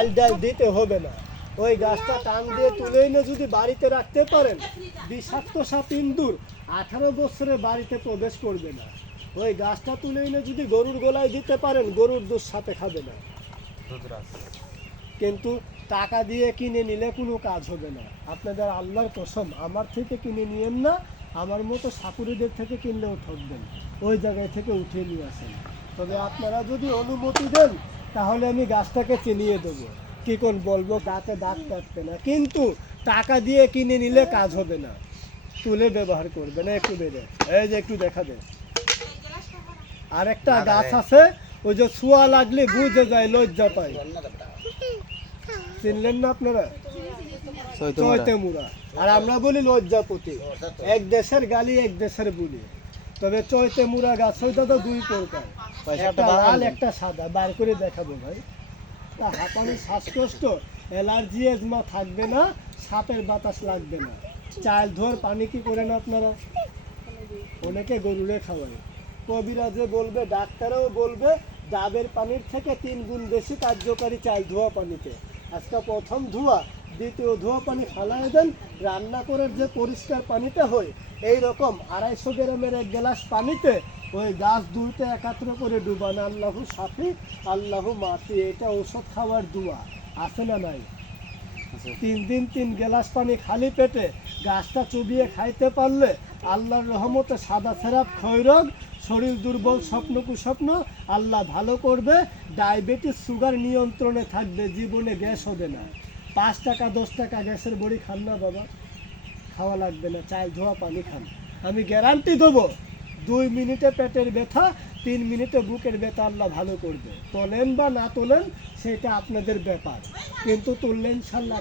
চাল ডাল দিতে হবে না। ওই গাছটা টান দিয়ে তুলে এনে যদি বাড়িতে রাখতে পারেন, বিষাক্ত সাপ ইন্দুর 18 বছরে বাড়িতে প্রবেশ করবে না। ওই গাছটা তুলে এনে যদি গরুর গলায় দিতে পারেন, গরুর দুধ সাপে খাবে না। কিন্তু টাকা দিয়ে কিনে নিলে কোনো কাজ হবে না। আপনাদের আল্লাহর কসম, আমার থেকে কিনে নিয়েন না, আমার মতো সাপুরিদের থেকে কিনলেও ঠকবেন। ওই জায়গায় থেকে উঠিয়ে নিয়ে আসেন। তবে আপনারা যদি অনুমতি দেন তাহলে আমি গাছটাকে চিনিয়ে দেবো। কি কোন বলবো, গাছে দাগ কাটবে না, কিন্তু টাকা দিয়ে কিনে নিলে কাজ হবে না। তুলে ব্যবহার করবে না। একটু বেড়ে এই যে একটু দেখা দেয়। আর একটা গাছ আছে, ওই যে ছোঁয়া লাগলে বুঝে যায়, লজ্জা পায়। চিনলেন না আপনারা? চৈতেমুরা। আর আমরা বলি লজ্জাপতি। এক দেশের গালি এক দেশের বলি। তবে চৈতেমুরা গাছ হয়তো তো দুই প্রকার, একটা লাল একটা সাদা। বার করে দেখাবো ভাই। হাঁপানি, শ্বাসকষ্ট, অ্যালার্জি, এজমা থাকবে না, সাপের বাতাস লাগবে না। চাল ধোয়ার পানি কি করেন আপনারা? অনেকে গরুরে খাওয়ায়। কবিরাজে বলবে, ডাক্তারও বলবে, ডাবের পানির থেকে 3 গুণ বেশি কার্যকারী চাল ধোয়া পানিতে। আজকে প্রথম ধোয়া, দ্বিতীয় ধোয়া পানি ফালাই দেন, রান্না করার যে পরিষ্কার পানিটা হয় এই রকম 250 গ্রামের 1 গ্লাস পানিতে ওই গাছ দুইটা একাত্র করে ডুবান। আল্লাহু সাফি আল্লাহু মাফি। এটা ঔষধ খাওয়ার দোয়া। আছে না নাই? 3 দিন 3 গ্লাস পানি খালি পেটে গাছটা চুবিয়ে খাইতে পারলে আল্লাহর রহমতে সাদা সেরাপ, ক্ষয়রোগ, শরীর দুর্বল, স্বপ্ন কুস্বপ্ন আল্লাহ ভালো করবে। ডায়াবেটিস, সুগার নিয়ন্ত্রণে থাকবে, জীবনে গ্যাস হবে না। 5 টাকা 10 টাকা গ্যাসের বড়ি খান না বাবা, খাওয়া লাগবে না। চাল ধোয়া পানি খান। আমি গ্যারান্টি দেবো, 2 মিনিটে পেটের ব্যথা, 3 মিনিটে বুকের ব্যথা আল্লাহ ভালো করবে। তোলেন বা না তোলেন সেটা আপনাদের ব্যাপার, কিন্তু তুললে ইনশাল্লাহ